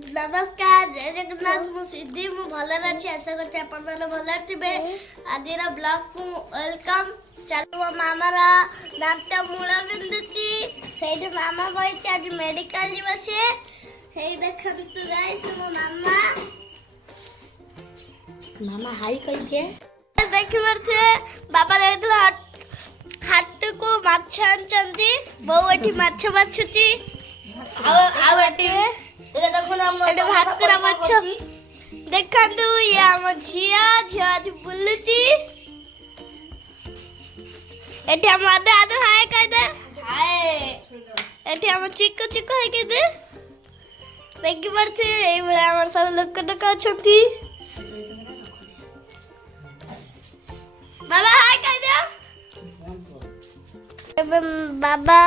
नमस्कार जय जगन्नाथ मु सिद्धि मु भल अच्छी आशा करछि अपन माने भल थिबे आजिर ब्लॉग को वेलकम चलो मामा रा दांत मूल बिंदुची सेठी मामा बइछि आज मेडिकल जीवसे हे देखंतु गाइस मो मामा मामा हाई कहि दिए देखि परथे बाबा लेथला हाट को माछ आनचंती बौ एठी माछ बाछुची आ एठी एटे भाकरा माछ देखंतु ये आम झिया आज बुलुची एठी हम आधे आधे हाय कह दे हाय एठी हम चिको चिको है के दे देखि परथे एई बळे हमर सब लोक टक अछंती बाबा हाय कह दे बाबा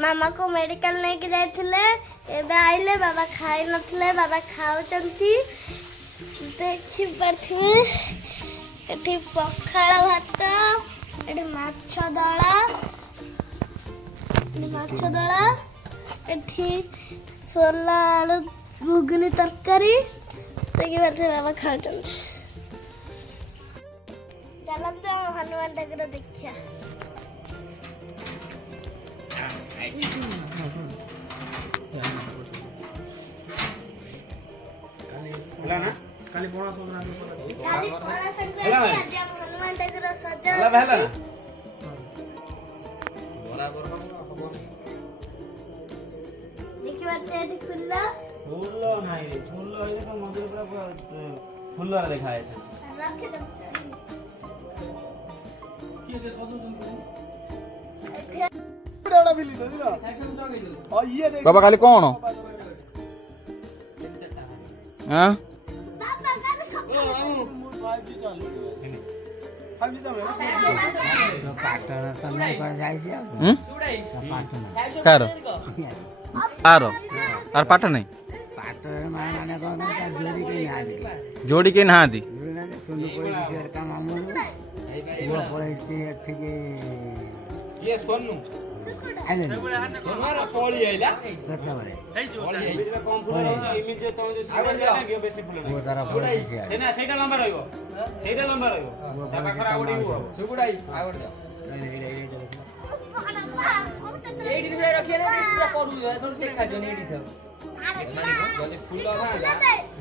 मामा को मेडिकल नहीं के जाइथिले एबे आइले बाबा खाई नथिले बाबा खाउचंती देखि परथिमे एठी पखाळ भात एठी माछ दळा एठी सोला आलू घुगनी तरकारी देखि परथिमे बाबा खाउचंती चलते हनुमान ठाकुर देखिया ହେଲା ନା କାଲି ପଣା ସଂକ୍ରାନ୍ତି काली पणा संक्रांति आज हम हनुमान ठाकुर सजा ହେଲା ହେଲା बराबर देखि बाटे एठी फुल्ला फूल नाही फूल हे तो मंदिर पूरा फूल देखा है रखे दे किए जे सदु बाबा काली कौन हाँ बाबा काली सब कार आर आर पाठ नहीं जोड़ी के नहा दी ये सोनू सोनवार पळी आइला पळी आइला कम फुल इमिज तमे जे आगर जा बेसी फुल ओ तारा फुल सेना सेटा लंबा रहइबो ता पाखरा आवडी हो सुगुडाई आगर जा एडी रे रखिए ना पूरा करू तो देखा जने एडी सब जदी फुल ना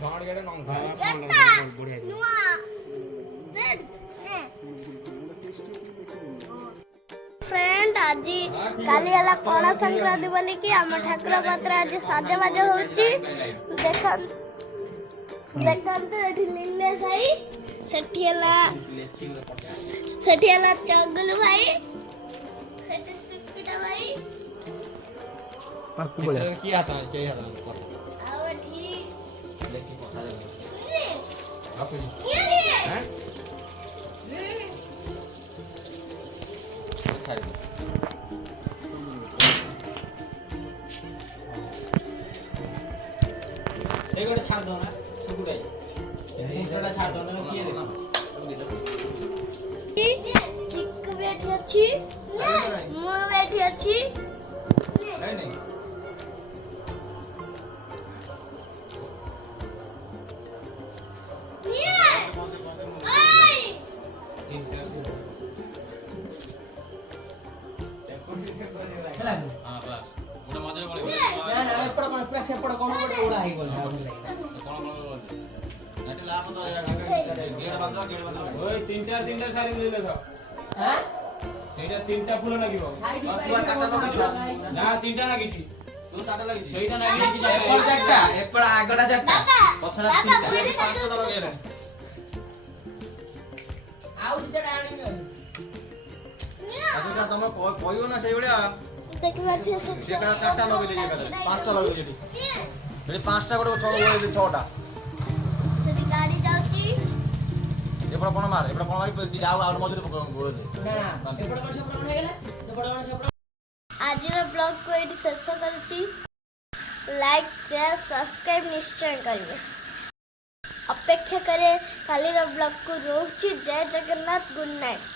गाड़ गेडे नंग बढ़िया नुआ रेड फ्रेंड आज काली वाला पणा संक्रांति बोली कि हम ठाकुर पत्र आज सजबाज होची देखंतु एठी लीले भाई सेठी हला चगुल भाई सेठी सुकुटा भाई पाकू बोले किया था चाहिए था आओ एठी देखि पता आप क्या रे हैं अच्छा एक गोटे छाड़ दो ना सुकुटाई मुठटा छाड़ दो ना किए दे चिक्कू बैठी अच्छी मु बैठी अच्छी नहीं नहीं हां बस ओटा मजे बोले ना ना एपड़ कोन पूरा सेपड़ कोन गोटे उड़ा ही बोल कोन नाटी लाभ तो गेट बांधो ओए तीन चार सारी मिले तो हैं सेटा तीनटा फूल लागिबो तू काटा लगिछ ना तीनटा लागिछि तू काटा लागिछि सेटा लागिछि चारटा एपड़ आगडा चारटा पछरा तीनटा पांचटा लगेला आउ दिटा आनी आजका तुम कहइबो ना सेई बडिया देखि बाछे से जेका चारटा लगे देजे पांचटा लगे जेडी एडी पांचटा बडो छो लगे छटा सेठी गाड़ी जाउची एपड़ कोन मारी जाओ आउट मजूरी गोड़ दे ना एपड़ कोन सेपड़ हो गेला सेपड़ आज रो ब्लॉग को एटी शेष करछि लाइक शेयर सब्सक्राइब निश्चय करिवे अपेक्षा करे काली रो ब्लॉग को रोची जय जगन्नाथ गुड नाइट।